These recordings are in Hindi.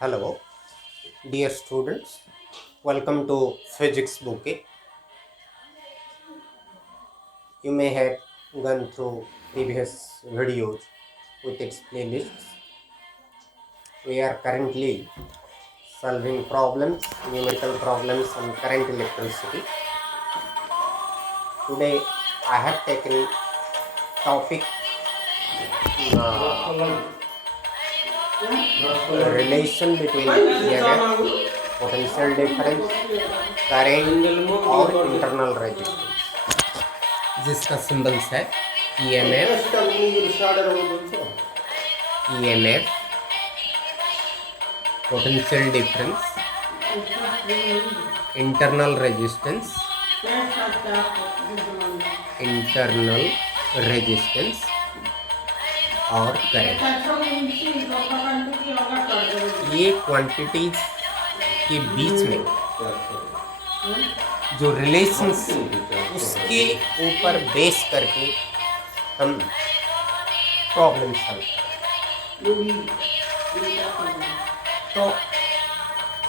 Hello, dear students. Welcome to Physics Bouquet. You may have gone through previous videos with its playlists. We are currently solving problems, numerical problems on current electricity. Today, I have taken topic relation between EMF, potential difference, current और internal resistance. जिसका सिंबल्स है EMF, potential difference, internal resistance और करंट। ये क्वांटिटीज के बीच में जो रिलेशंस उसके ऊपर बेस करके हम प्रॉब्लम सॉल्व करें। तो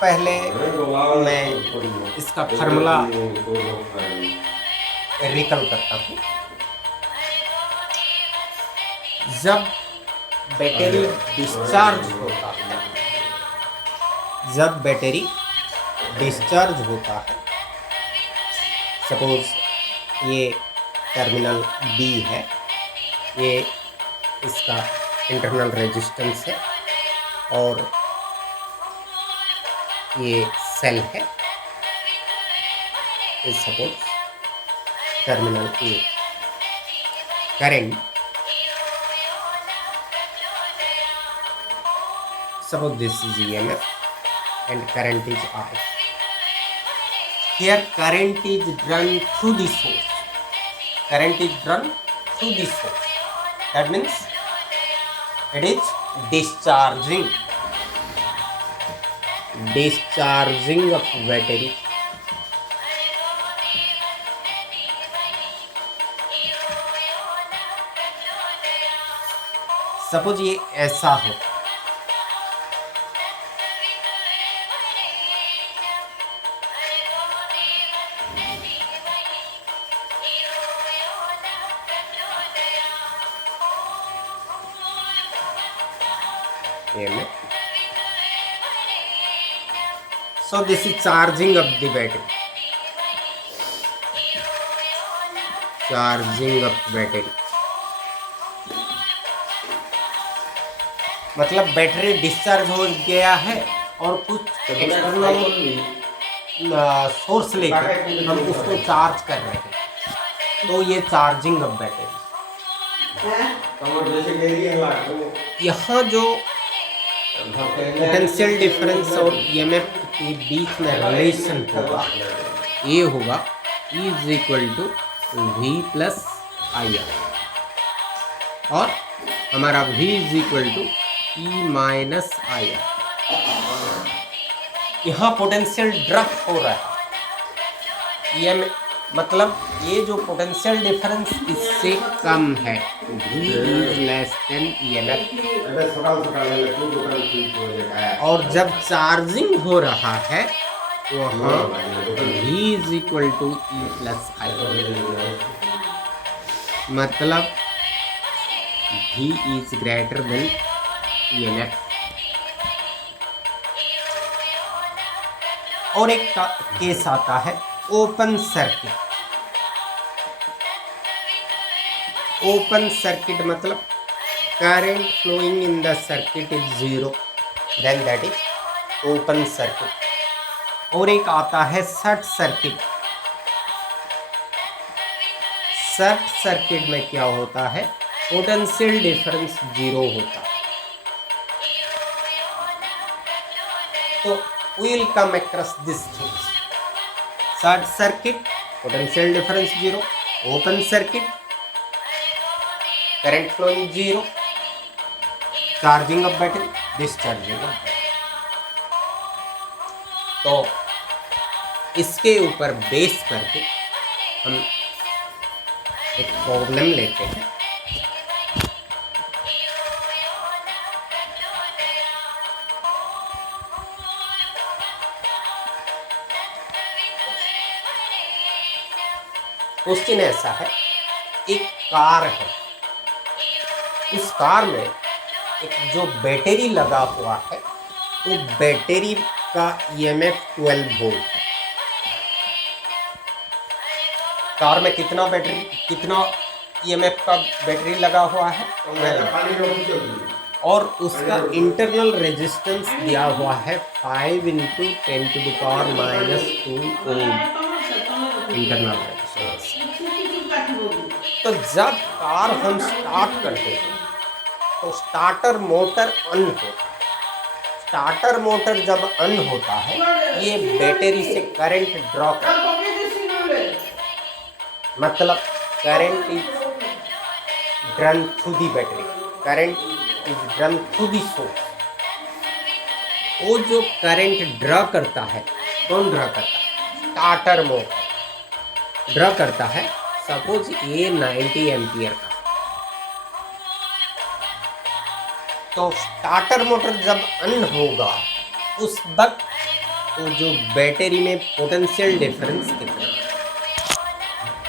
पहले मैं इसका फार्मूला रिकल करता हूँ। जब बैटरी डिस्चार्ज होता है, सपोज ये टर्मिनल बी है, ये इसका इंटरनल रेजिस्टेंस है और ये सेल है, suppose terminal A. Current, suppose this is EMF and current is I. Here current is run through the source. That means it is discharging of battery. Suppose ये ऐसा हो, so this is charging of the battery. मतलब बैटरी डिस्चार्ज हो गया है और कुछ एक्सटर्नल सोर्स लेकर हम उसको चार्ज कर रहे हैं, तो ये चार्जिंग ऑफ बैटरी। यहाँ जो पोटेंशियल डिफरेंस और EMF के बीच में रिलेशन होगा, ये होगा E is equal to V plus IR और हमारा V is equal to E minus IR। यहाँ पोटेंशियल ड्रॉप हो रहा है, EMF मतलब ये जो पोटेंशियल डिफरेंस इससे कम है, V is less than EMF। और जब चार्जिंग हो रहा है वहाँ V is equal to E plus I, मतलब V is greater than EMF। और एक केस आता है ओपन सर्किट मतलब current flowing in the circuit is 0, then that is open circuit। और एक आता है शॉर्ट सर्किट में क्या होता है, पोटेंशियल डिफरेंस 0 होता है। तो we will come across these things: short circuit, potential difference 0, open circuit, current flowing 0, charging of battery, discharging of battery. तो इसके ऊपर बेस करके हम एक प्रॉब्लम लेते हैं। क्वेश्चन ऐसा है, एक कार है, उस कार में एक जो बैटरी लगा हुआ है, तो बैटरी का ईएमएफ 12 वोल्ट है। कार में कितना ईएमएफ का बैटरी लगा हुआ है, और उसका इंटरनल रेजिस्टेंस दिया हुआ है 5 × 10⁻⁻² ओम इंटरनल रेजिस्टेंस। तो जब कार हम स्टार्ट करते हैं तो स्टार्टर मोटर ऑन होता है। स्टार्टर मोटर जब ऑन होता है, ये बैटरी से करंट ड्रॉ करता है, मतलब current is drawn through the battery, current is drawn through the source. वो जो करंट ड्रॉ करता है, कौन ड्रॉ करता है? स्टार्टर मोटर ड्रॉ करता है। सपोज ये 90 एम्पियर का, तो स्टार्टर मोटर जब ऑन होगा उस वक्त तो जो बैटरी में पोटेंशियल डिफरेंस कितना है,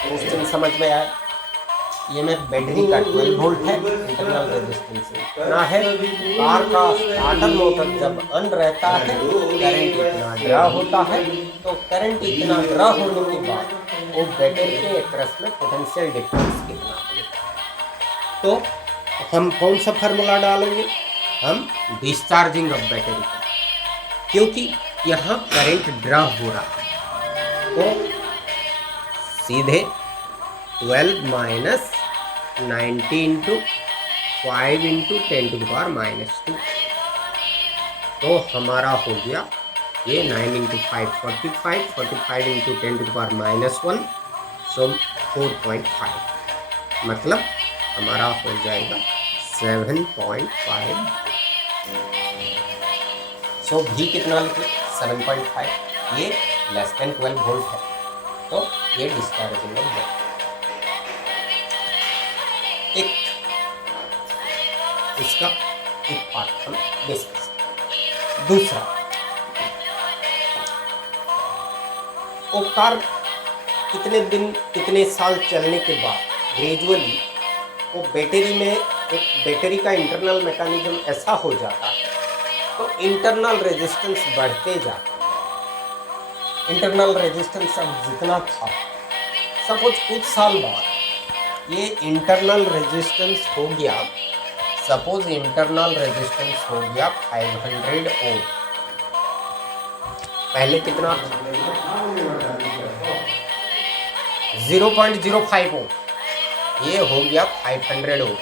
क्वेश्चन समझ में आया? ये में बैटरी का 12 वोल्ट है, इंटरनल रेजिस्टेंस कितना है, कार का स्टार्टर मोटर जब ऑन रहता है करंट इतना ड्रा होता है, तो करंट इतना ड्रा होने के बाद वो बैटरी के एकरस में पोटेंशियल डिफरेंस कितना होगा। तो हम कौन सा फार्मूला डालेंगे? हम डिस्चार्जिंग ऑफ बैटरी का, क्योंकि यहाँ करंट ड्रा हो रहा है, तो सीधे 12 - 90 × 5 × 10⁻²। तो हमारा हो गया ये 9 × 5 45, 45 × 10⁻⁻1, सो 4.5, मतलब हमारा हो जाएगा 7.5। सो भी कितना लिखे? 7.5। ये लेस देन 12 वोल्ट है, तो ये डिस्चार्जिंग ऑफ बैटरी। एक इसका एक पार्ट हम डिस्कस करें। दूसरा, वो कार कितने दिन कितने साल चलने के बाद ग्रेजुअली वो बैटरी में एक बैटरी का इंटरनल मैकेनिज्म ऐसा हो जाता है, तो इंटरनल रेजिस्टेंस बढ़ते जाता है। इंटरनल रेजिस्टेंस अब जितना था, सपोज कुछ साल बाद ये इंटरनल रेजिस्टेंस हो गया, सपोज इंटरनल रेजिस्टेंस हो गया 500 ओम। पहले कितना था? 0.05 ओम, ये हो गया 500 ओम।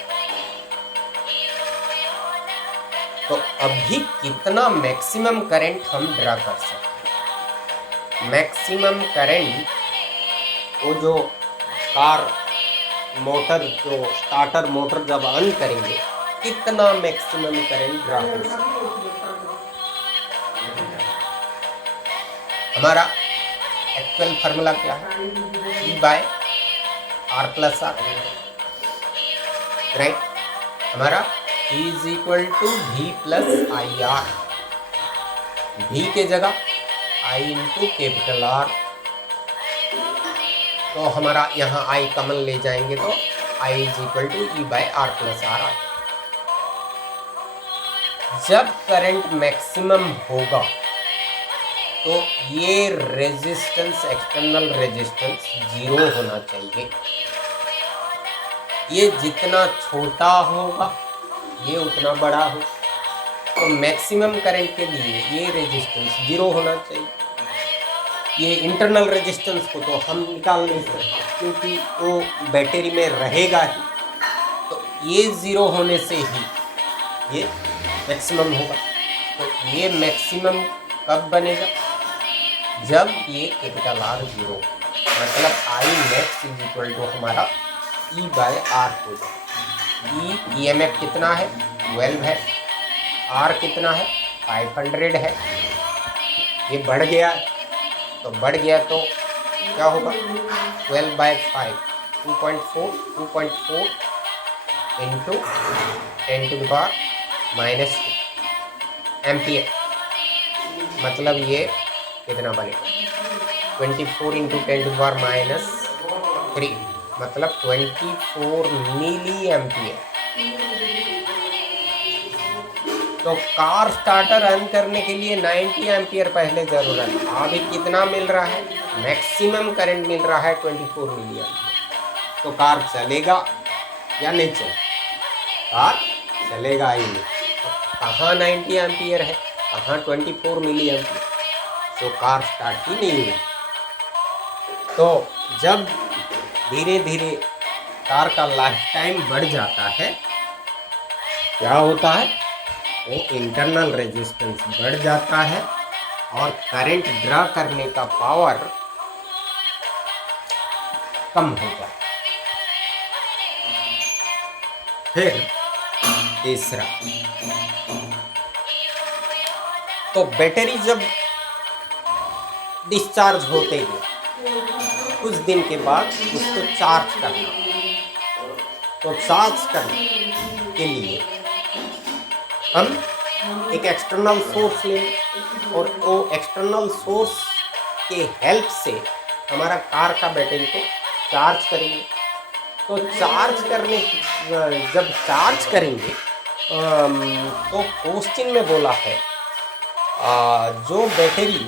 तो अभी कितना मैक्सिमम करंट हम ड्रा कर सकते? मैक्सिमम करंट, वो जो कार मोटर, जो स्टार्टर मोटर जब ऑन करेंगे, कितना मैक्सिमम करंट ड्रा हो सकता? हमारा एक्चुअल फार्मूला क्या है? E/R+R, right? हमारा E = V + IR, V के जगह I × कैपिटल R, तो हमारा यहाँ I कॉमन ले जाएंगे तो I = E/R+R। जब करंट मैक्सिमम होगा तो ये रेजिस्टेंस, एक्सटर्नल रेजिस्टेंस 0 होना चाहिए। ये जितना छोटा होगा ये उतना बड़ा हो, तो मैक्सिमम करंट के लिए ये रेजिस्टेंस 0 होना चाहिए। ये इंटरनल रेजिस्टेंस को तो हम निकाल नहीं सकते, क्योंकि वो बैटरी में रहेगा ही, तो ये 0 होने से ही ये मैक्सिमम होगा। तो ये मैक्सिमम कब बनेगा? जब ये कैपिटल R 0, मतलब I max = हमारा E/R हो जाए। EMF कितना है? 12 है। R कितना है? 500 है। ये बढ़ गया, तो बढ़ गया तो क्या होगा? 12/5, 2.4 × 10⁻² एम्पियर, मतलब ये कितना बनेगा? 24 × 10⁻³ 3 मतलब 24 मिली एम्पियर। तो कार स्टार्टर रन करने के लिए 90 एम्पियर पहले जरूरत है। अभी कितना मिल रहा है? मैक्सिमम करंट मिल रहा है 24 मिली एम्पियर। तो कार चलेगा या नहीं चलेगा? कार चलेगा ही नहीं। तो कहाँ 90 एम्पियर है, कहाँ 24 मिली एम्पियर? तो कार स्टार्ट ही नहीं हुई। तो जब धीरे धीरे कार का लाइफ टाइम बढ़ जाता है, क्या होता है? वो इंटरनल रेजिस्टेंस बढ़ जाता है और करंट ड्रा करने का पावर कम हो जाता है। फिर तीसरा, तो बैटरी जब डिस्चार्ज होते ही कुछ दिन के बाद उसको चार्ज करना। तो चार्ज करने के लिए हम एक एक्सटर्नल सोर्स लें और वो एक्सटर्नल सोर्स के हेल्प से हमारा कार का बैटरी को चार्ज करेंगे। तो चार्ज करने जब चार्ज करेंगे तो क्वेश्चन में बोला है जो battery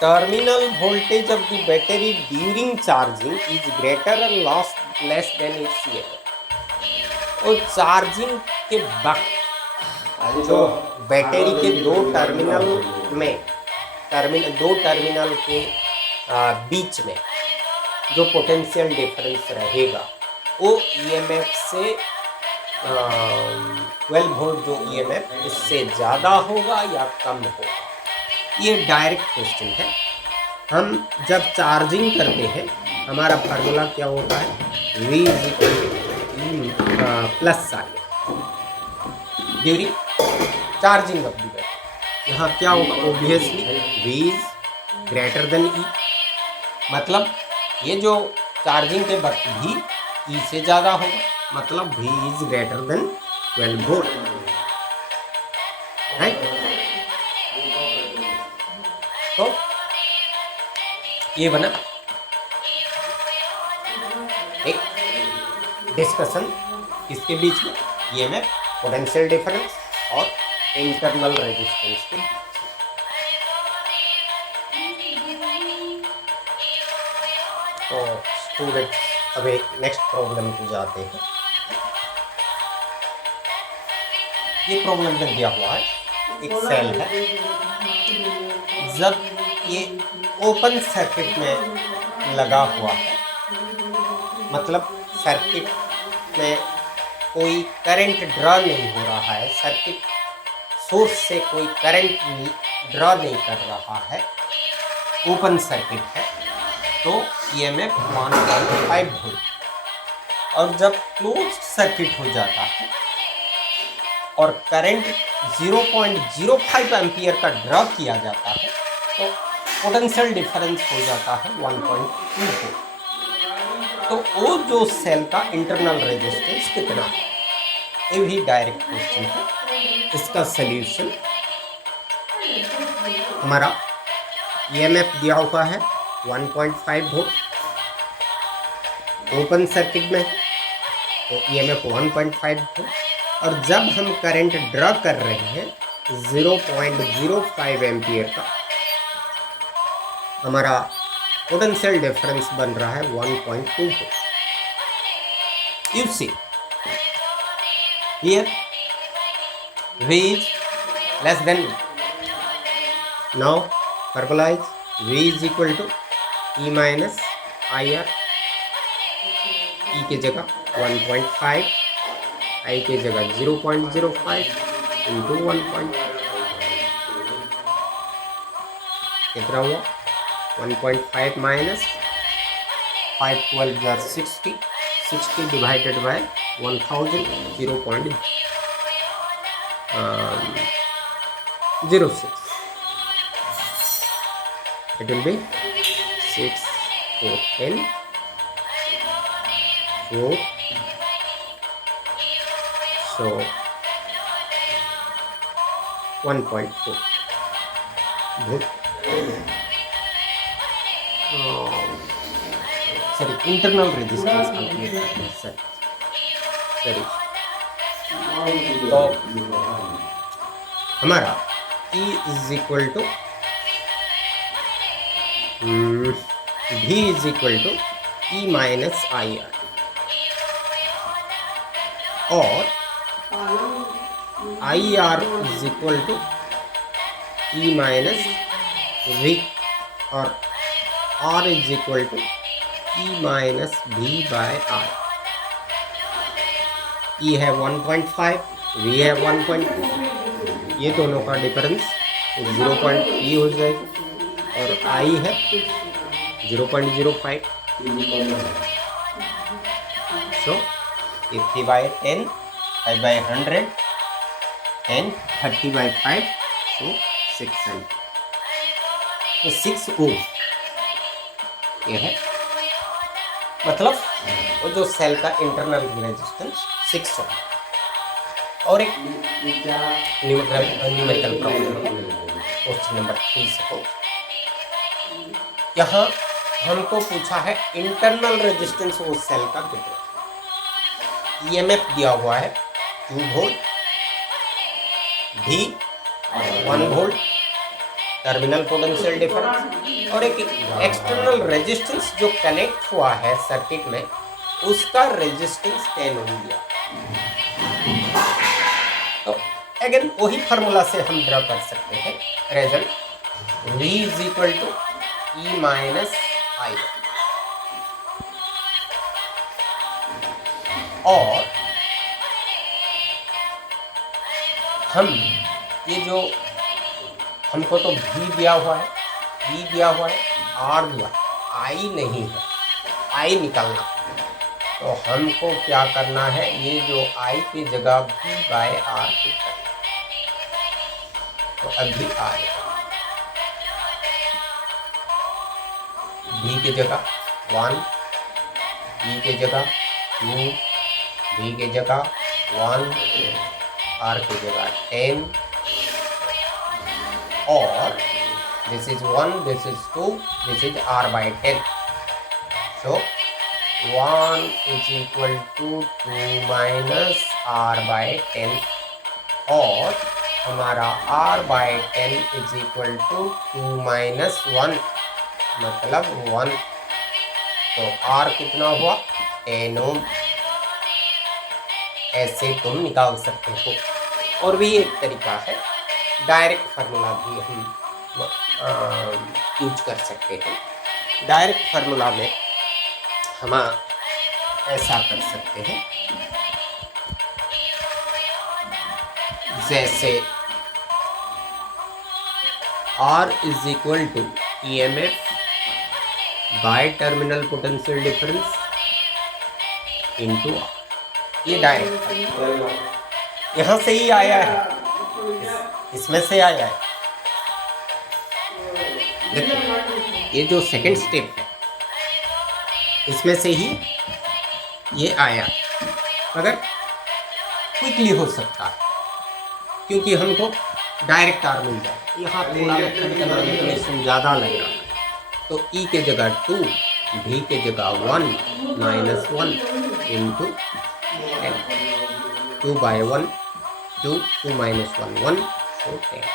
terminal voltage of the battery during charging is greater और लेस देन इट्स और चार्जिंग के वक्त जो बैटरी के दो टर्मिनल के बीच में जो पोटेंशियल डिफरेंस रहेगा वो ईएमएफ से 12 वोल्ट जो ईएमएफ उससे ज़्यादा होगा या कम होगा? ये डायरेक्ट क्वेश्चन है। हम जब चार्जिंग करते हैं हमारा फार्मूला क्या होता है? V plus I during charging of the battery. यहाँ क्या होगा? Obviously V is greater then E, मतलब ये जो चार्जिंग के वक्त भी E से ज़्यादा होगा, मतलब V is greater then 12 volt, right? तो ये बना एक डिस्कशन इसके बीच में, ईएमएफ, पोटेंशियल डिफरेंस और इंटरनल रेजिस्टेंस के। तो स्टूडेंट्स अभी नेक्स्ट प्रॉब्लम को जाते हैं। ये प्रॉब्लम में दिया हुआ है, एक सेल है, जब ये ओपन सर्किट में लगा हुआ है, मतलब सर्किट में कोई करंट ड्रा नहीं हो रहा है, सर्किट सोर्स से कोई करंट ड्रा नहीं कर रहा है, ओपन सर्किट है, तो ईएमएफ 1.5 वोल्ट। और जब क्लोज सर्किट हो जाता है और करंट 0.05 एम्पियर का ड्रा किया जाता है तो पोटेंशियल डिफरेंस हो जाता है 1.2 वोल्ट। तो वो जो सेल का इंटरनल रेजिस्टेंस कितना है? ये भी डायरेक्ट क्वेश्चन है। इसका सल्यूशन हमारा ईएमएफ दिया हुआ है 1.5 वोल्ट, ओपन सर्किट में तो ईएमएफ 1.5 वोल्ट, और जब हम करंट ड्रा कर रहे हैं 0.05 एम्पियर का, हमारा पोटेंशियल डिफरेंस बन रहा है 1.2 volt. You see here V is less than E. Now verbalize V is equal to E minus IR, E की जगह 1.5, I की जगह 0.05 into 1. कितना हुआ? 1.5 minus 5 12 are 60, 60 divided by 1000, 0.06. It will be 6, 4, 10, 4. So 1.4. Good. Sorry internal resistance calculate करते हैं सॉरी। तो हमारा E is equal to V is equal to E minus I R, और I R is equal to E minus V, और R is equal to E minus V by R। E है 1.5, V है 1.2, ये दोनों का डिफरेंस 0.3 हो जाएगा, और I है 0.05। सो 50/10, 5/100 and 30/5, so 600। तो 6 ओम ये है, मतलब वो जो सेल का इंटरनल रेजिस्टेंस 6 ओम। और एक न्यूमेरिकल प्रॉब्लम क्वेश्चन नंबर 3 से, यहाँ हमको पूछा है इंटरनल रेजिस्टेंस वो सेल का कितना। ईएमएफ दिया हुआ है 2 volt, V 1 volt, terminal potential difference, और एक एक्सटर्नल रेजिस्टेंस जो कनेक्ट हुआ है सर्किट में, उसका रेजिस्टेंस 10 ओम दिया। तो अगेन वही फार्मूला से हम ड्रा कर सकते हैं result. V is equal to E minus I, और हम ये जो हमको तो V दिया हुआ है, V दिया हुआ है, R दिया, I नहीं है, I निकालना। तो हमको क्या करना है, ये जो I की जगह V बाय R पुट करना। तो अभी आए V की जगह 1, V की जगह 2, V की जगह 1, R की जगह 10, और this is 1, this is 2, this is R by 10। So 1 is equal to 2 minus R by 10, और हमारा R by 10 is equal to 2 minus 1, मतलब 1। तो R कितना हुआ 10 ओम। ऐसे तुम निकाल सकते हो। और भी एक तरीका है, डायरेक्ट फार्मूला भी हम यूज कर सकते हैं। डायरेक्ट फार्मूला में हम ऐसा कर सकते हैं, जैसे R is equal to EMF by terminal potential difference into R। ये डायरेक्ट यहाँ से ही आया है, इसमें से आया है। देखो ये जो सेकंड स्टेप है, इसमें से ही ये आया, मगर क्विकली हो सकता है क्योंकि हमको डायरेक्ट आर मिल जाए। यहाँ थोड़ा मैनिपुलेशन ज़्यादा लग रहा है, तो E के जगह 2, V के जगह 1 माइनस 1 इंटू 2 बाय 1, 2 माइनस 1 1, तो 10।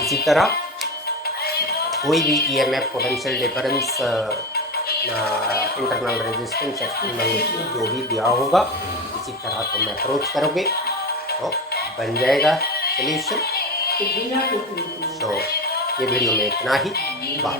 इसी तरह कोई भी EMF potential difference internal resistance external जो भी दिया होगा, इसी तरह तुम अप्रोच करोगे तो बन जाएगा सॉल्यूशन। तो ये वीडियो में इतना ही, बाय।